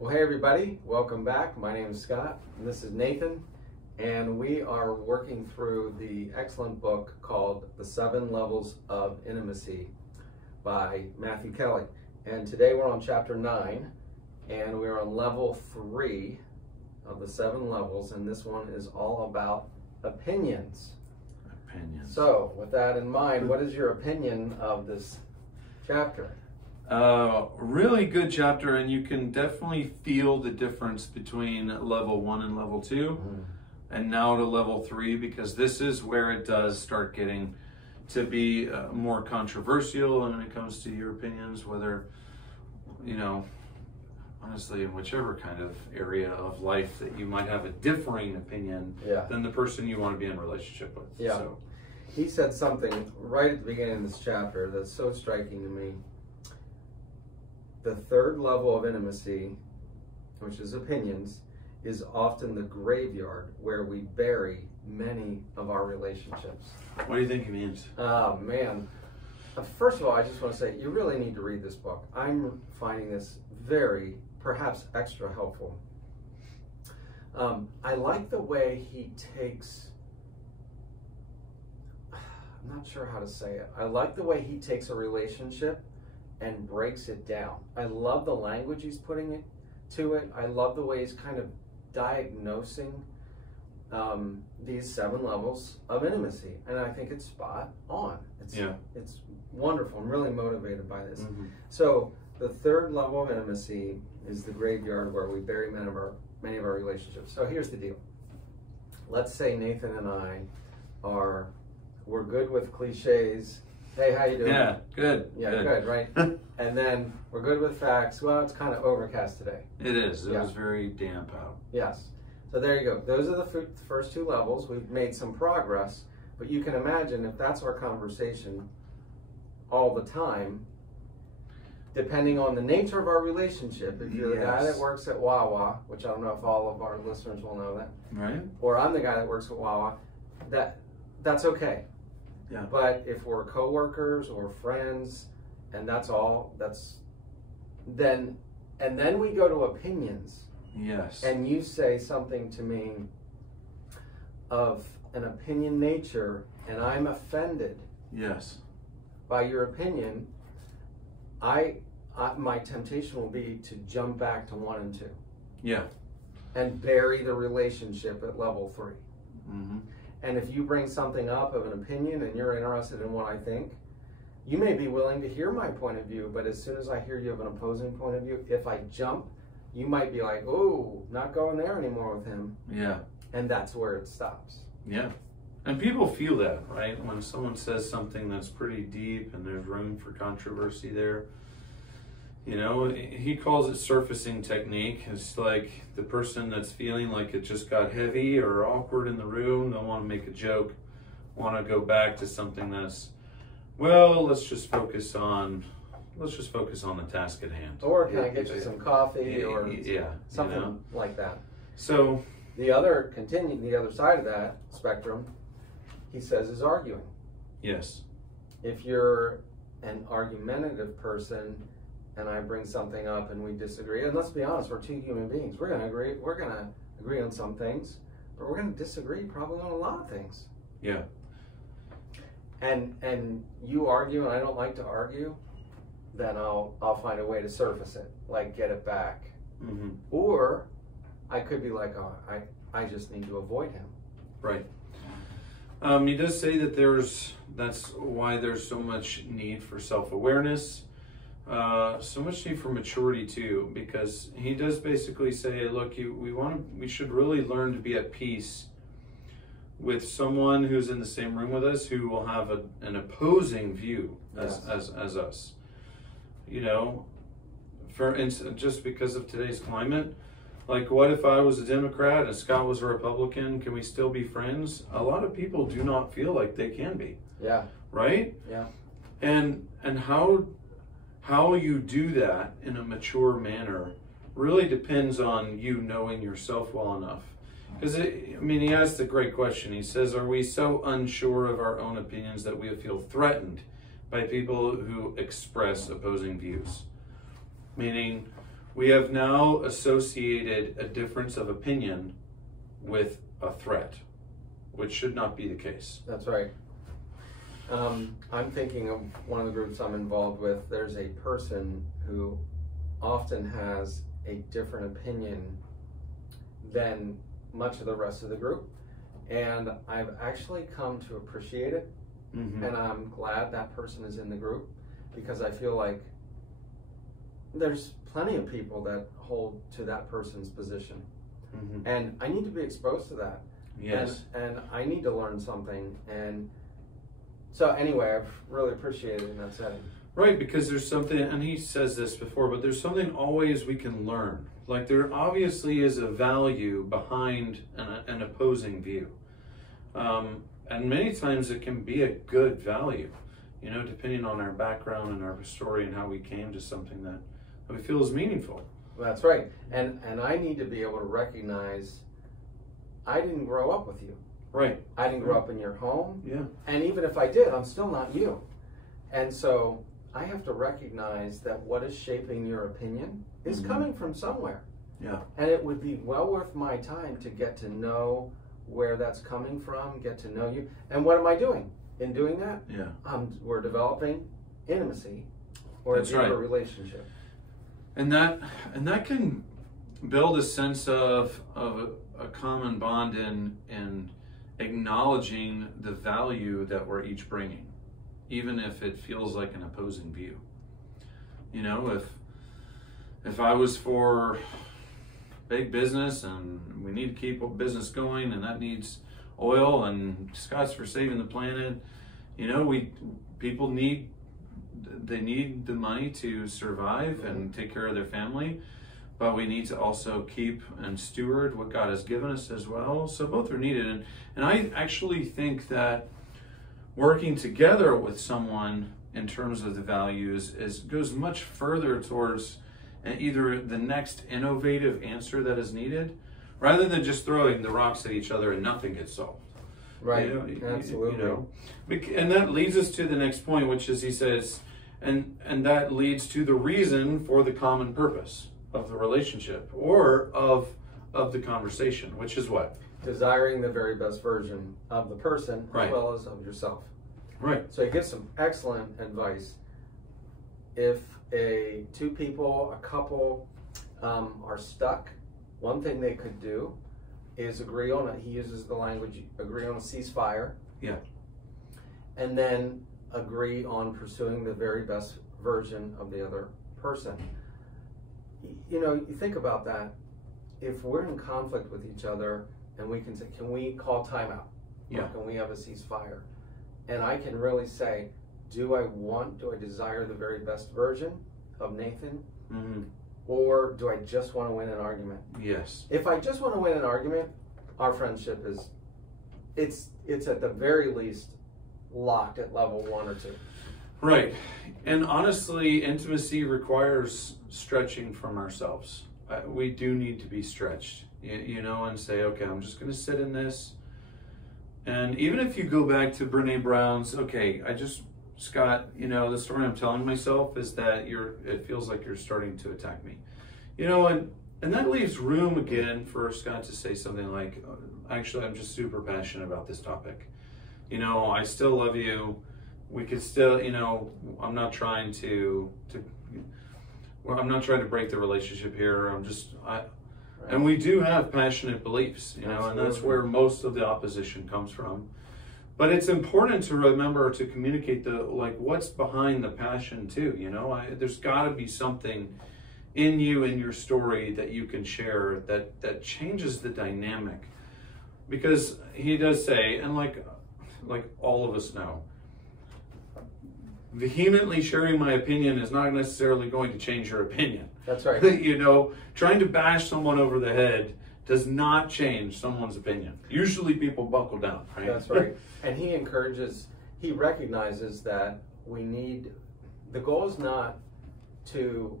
Well, hey everybody, welcome back. My name is Scott, and this is Nathan, and we are working through the excellent book called The 7 Levels of Intimacy by Matthew Kelly. And today we're on chapter 9, and we're on level 3 of the 7 levels, and this one is all about opinions. Opinions. So, with that in mind, what is your opinion of this chapter? Really good chapter, and you can definitely feel the difference between level 1 and level 2, and now to level 3, because this is where it does start getting to be more controversial when it comes to your opinions, whether, you know, honestly, in whichever kind of area of life that you might have a differing opinion than the person you want to be in a relationship with. Yeah. So. He said something right at the beginning of this chapter that's so striking to me. The 3rd level of intimacy, which is opinions, is often the graveyard where we bury many of our relationships. What do you think he means? Oh, man. First of all, I just want to say, you really need to read this book. I'm finding this very, perhaps extra helpful. I like the way he takes, I'm not sure how to say it. I like the way he takes a relationship and breaks it down. I love the language he's putting it to it. I love the way he's kind of diagnosing these 7 levels of intimacy, and I think it's spot on. It's wonderful. I'm really motivated by this. So the 3rd level of intimacy is the graveyard where we bury many of our relationships. So here's the deal. Let's say Nathan and I we're good with cliches. Hey, how you doing? Yeah, good. Yeah, good, right? And then we're good with facts. Well, it's kind of overcast today. It is. It was very damp out. Yes. So there you go. Those are the first 2 levels. We've made some progress, but you can imagine if that's our conversation all the time, depending on the nature of our relationship, if you're the guy that works at Wawa, which I don't know if all of our listeners will know that, right? Or I'm the guy that works at Wawa, that's okay. Yeah. But if we're coworkers or friends, and that's all, then we go to opinions. Yes. And you say something to me of an opinion nature, and I'm offended. Yes. By your opinion, my temptation will be to jump back to 1 and 2. Yeah. And bury the relationship at level 3. And if you bring something up of an opinion and you're interested in what I think, you may be willing to hear my point of view, but as soon as I hear you have an opposing point of view, if I jump, you might be like, oh, not going there anymore with him. Yeah. And that's where it stops. Yeah. And people feel that, right? When someone says something that's pretty deep and there's room for controversy there, you know, he calls it surfacing technique. It's like the person that's feeling like it just got heavy or awkward in the room, they'll want to make a joke, want to go back to something that's, well, let's just focus on the task at hand. Or can I get you some coffee or something like that. So the other side of that spectrum, he says, is arguing. Yes. If you're an argumentative person and I bring something up and we disagree, and let's be honest, we're 2 human beings. We're gonna agree on some things, but we're gonna disagree probably on a lot of things. Yeah. And you argue and I don't like to argue, then I'll find a way to surface it, like get it back. Or I could be like, oh, I just need to avoid him. Right. He does say that that's why there's so much need for self-awareness, so much need for maturity too, because he does basically say, look, we should really learn to be at peace with someone who's in the same room with us who will have an opposing view as us. You know, for instance, just because of today's climate, like what if I was a Democrat and Scott was a Republican? Can we still be friends? A lot of people do not feel like they can be. Yeah. Right? Yeah. And how you do that in a mature manner really depends on you knowing yourself well enough. Because, he asked a great question. He says, are we so unsure of our own opinions that we feel threatened by people who express opposing views? Meaning, we have now associated a difference of opinion with a threat, which should not be the case. That's right. I'm thinking of one of the groups I'm involved with. There's a person who often has a different opinion than much of the rest of the group. And I've actually come to appreciate it. Mm-hmm. And I'm glad that person is in the group, because I feel like there's plenty of people that hold to that person's position. Mm-hmm. And I need to be exposed to that. Yes. And I need to learn something. And so anyway, I've really appreciated it in that setting. Right, because there's something, and he says this before, but there's something always we can learn. Like, there obviously is a value behind an opposing view. And many times it can be a good value, you know, depending on our background and our story and how we came to something that we feel is meaningful. That's right. And I need to be able to recognize I didn't grow up with you. Right. I didn't grow up in your home. Yeah. And even if I did, I'm still not you. And so I have to recognize that what is shaping your opinion is coming from somewhere. Yeah. And it would be well worth my time to get to know where that's coming from, get to know you. And what am I doing? In doing that, Yeah. we're developing intimacy or That's a deeper right. relationship. And that can build a sense of a common bond in acknowledging the value that we're each bringing, even if it feels like an opposing view. You know, if I was for big business and we need to keep business going and that needs oil, and Scott's for saving the planet, you know, people need the money to survive and take care of their family, but we need to also keep and steward what God has given us as well. So both are needed. And I actually think that working together with someone in terms of the values goes much further towards either the next innovative answer that is needed, rather than just throwing the rocks at each other and nothing gets solved. Right, You know, absolutely. You know? And that leads us to the next point, which is, he says, and that leads to the reason for the common purpose of the relationship or of the conversation, which is what? Desiring the very best version of the person Right. as well as of yourself. Right. So he gives some excellent advice. If two people, a couple, are stuck, one thing they could do is agree on it. He uses the language, agree on a ceasefire. Yeah. And then agree on pursuing the very best version of the other person. You know, you think about that. If we're in conflict with each other and we can say, can we call timeout? Yeah. Or can we have a ceasefire? And I can really say, do I desire the very best version of Nathan? Mm-hmm. Or do I just want to win an argument? Yes. If I just want to win an argument, our friendship it's at the very least locked at level 1 or 2. Right. And honestly, intimacy requires stretching from ourselves. We do need to be stretched, you know, and say, okay, I'm just going to sit in this. And even if you go back to Brene Brown's, okay, Scott, you know, the story I'm telling myself is that it feels like you're starting to attack me. You know, and that leaves room again for Scott to say something like, actually, I'm just super passionate about this topic. You know, I still love you. We could still, you know, I'm not trying to break the relationship here. And we do have passionate beliefs, you know, Absolutely. and that's where most of the opposition comes from. But it's important to remember to communicate what's behind the passion too, you know. There's got to be something in you, in your story, that you can share that changes the dynamic. Because he does say, and like all of us know, vehemently sharing my opinion is not necessarily going to change your opinion. That's right. You know, trying to bash someone over the head does not change someone's opinion. Usually people buckle down, right? That's right. And he recognizes that the goal is not to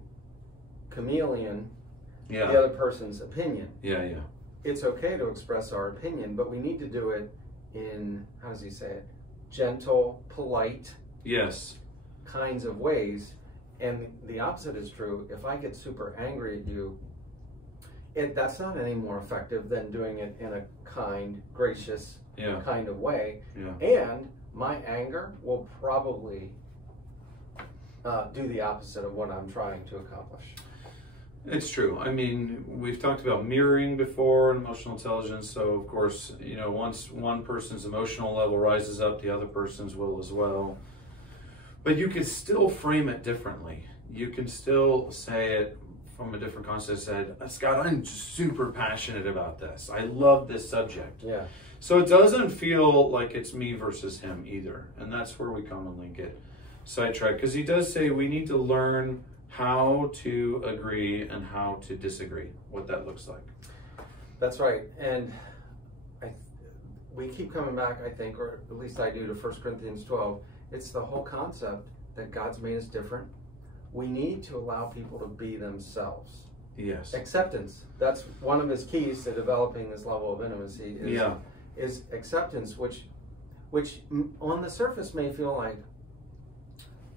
chameleon the other person's opinion. Yeah. It's okay to express our opinion, but we need to do it in, how does he say it, gentle, polite Yes. kinds of ways. And the opposite is true. If I get super angry at you, that's not any more effective than doing it in a kind, gracious kind of way. And my anger will probably do the opposite of what I'm trying to accomplish. It's true. I mean, we've talked about mirroring before and emotional intelligence. So, of course, you know, once one person's emotional level rises up, the other person's will as well. But you can still frame it differently. You can still say it from a different context. Said, Scott, I'm super passionate about this. I love this subject. Yeah. So it doesn't feel like it's me versus him either. And that's where we commonly get sidetracked. Because he does say we need to learn how to agree and how to disagree, what that looks like. That's right. And we keep coming back, I think, or at least I do, to 1 Corinthians 12. It's the whole concept that God's made us different. We need to allow people to be themselves. Yes. Acceptance. That's one of his keys to developing this level of intimacy is acceptance, which on the surface may feel like,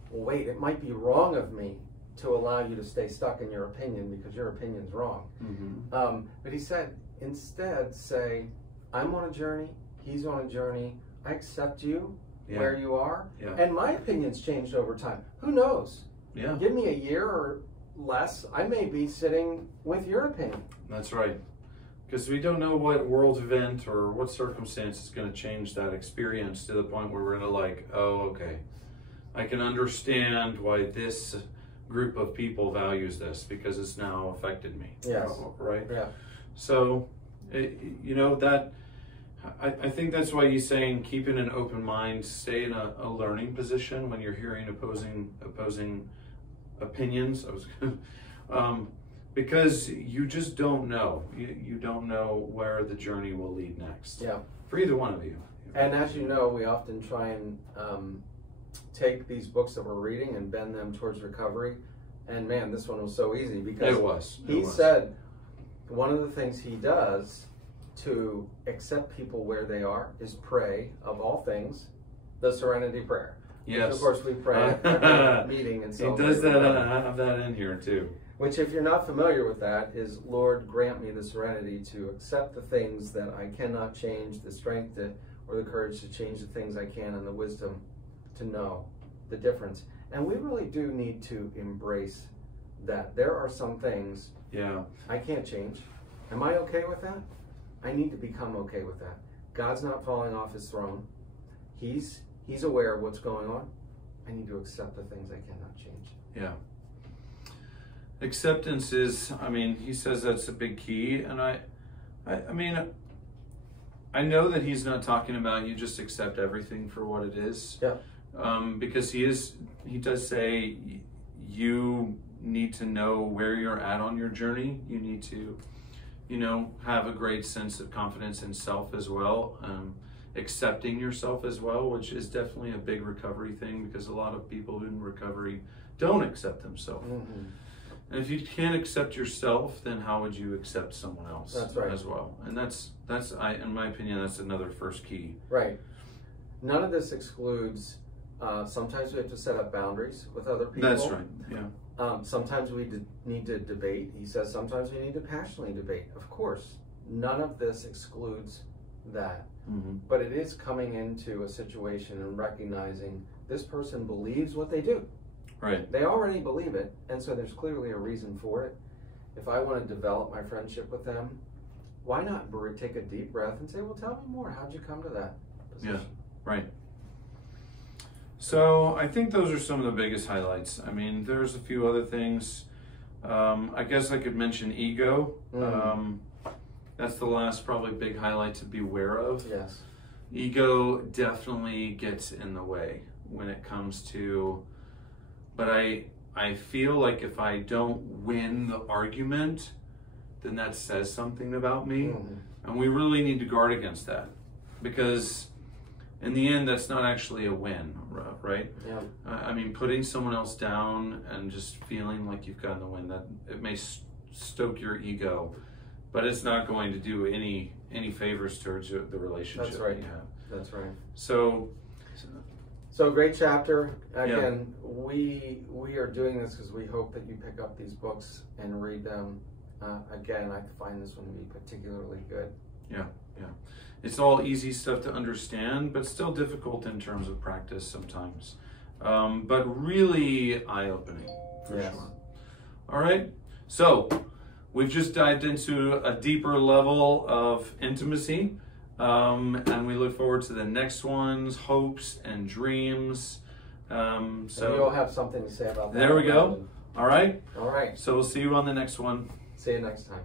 well, wait, it might be wrong of me to allow you to stay stuck in your opinion because your opinion's wrong. But he said, instead say, I'm on a journey, he's on a journey, I accept you where you are, and my opinion's changed over time. Who knows? Give me a year or less, I may be sitting with your opinion. That's right. Because we don't know what world event or what circumstance is going to change that experience to the point where we're going to like, oh, okay, I can understand why this group of people values this because it's now affected me. Yes. Right? Yeah. So, you know, that I think that's why he's saying keeping an open mind, stay in a learning position when you're hearing opposing opinions. Because you just don't know. You don't know where the journey will lead next. Yeah. For either one of you. And as you know, we often try and take these books that we're reading and bend them towards recovery. And man, this one was so easy because he said one of the things he does to accept people where they are is pray, of all things, the serenity prayer. Yes. Which of course we pray at the meeting and so he does that. Have that in here too. Which, if you're not familiar with that, is Lord, grant me the serenity to accept the things that I cannot change, the strength or the courage to change the things I can, and the wisdom to know the difference. And we really do need to embrace that. There are some things I can't change. Am I okay with that? I need to become okay with that. God's not falling off his throne. He's aware of what's going on. I need to accept the things I cannot change. Yeah. Acceptance is, I mean, he says that's a big key. And I mean, I know that he's not talking about you just accept everything for what it is. Yeah. Because he does say you need to know where you're at on your journey. You need to, you know, have a great sense of confidence in self as well. Accepting yourself as well, which is definitely a big recovery thing because a lot of people in recovery don't accept themselves. And if you can't accept yourself, then how would you accept someone else as well? And that's in my opinion, that's another first key. Right. None of this excludes, sometimes we have to set up boundaries with other people. That's right, yeah. Sometimes we need to debate. He says sometimes we need to passionately debate. Of course, none of this excludes that. But it is coming into a situation and recognizing this person believes what they do. Right. They already believe it, and so there's clearly a reason for it. If I want to develop my friendship with them, why not take a deep breath and say, well, tell me more. How'd you come to that position? Yeah, right. So I think those are some of the biggest highlights. I mean, there's a few other things. I guess I could mention ego. That's the last probably big highlight to be aware of. Yes. Ego definitely gets in the way when it comes to, but I feel like if I don't win the argument, then that says something about me. And we really need to guard against that because in the end, that's not actually a win, right? Yeah. I mean, putting someone else down and just feeling like you've gotten the win, that it may stoke your ego, but it's not going to do any favors towards the relationship That's right. that you have. That's right. So So great chapter. Again, we are doing this because we hope that you pick up these books and read them. Again, I find this one to be particularly good. Yeah. It's all easy stuff to understand, but still difficult in terms of practice sometimes. But really eye-opening, for sure. All right, so we've just dived into a deeper level of intimacy, and we look forward to the next ones, hopes and dreams. So and you'll have something to say about that. There we go. All right. All right. So we'll see you on the next one. See you next time.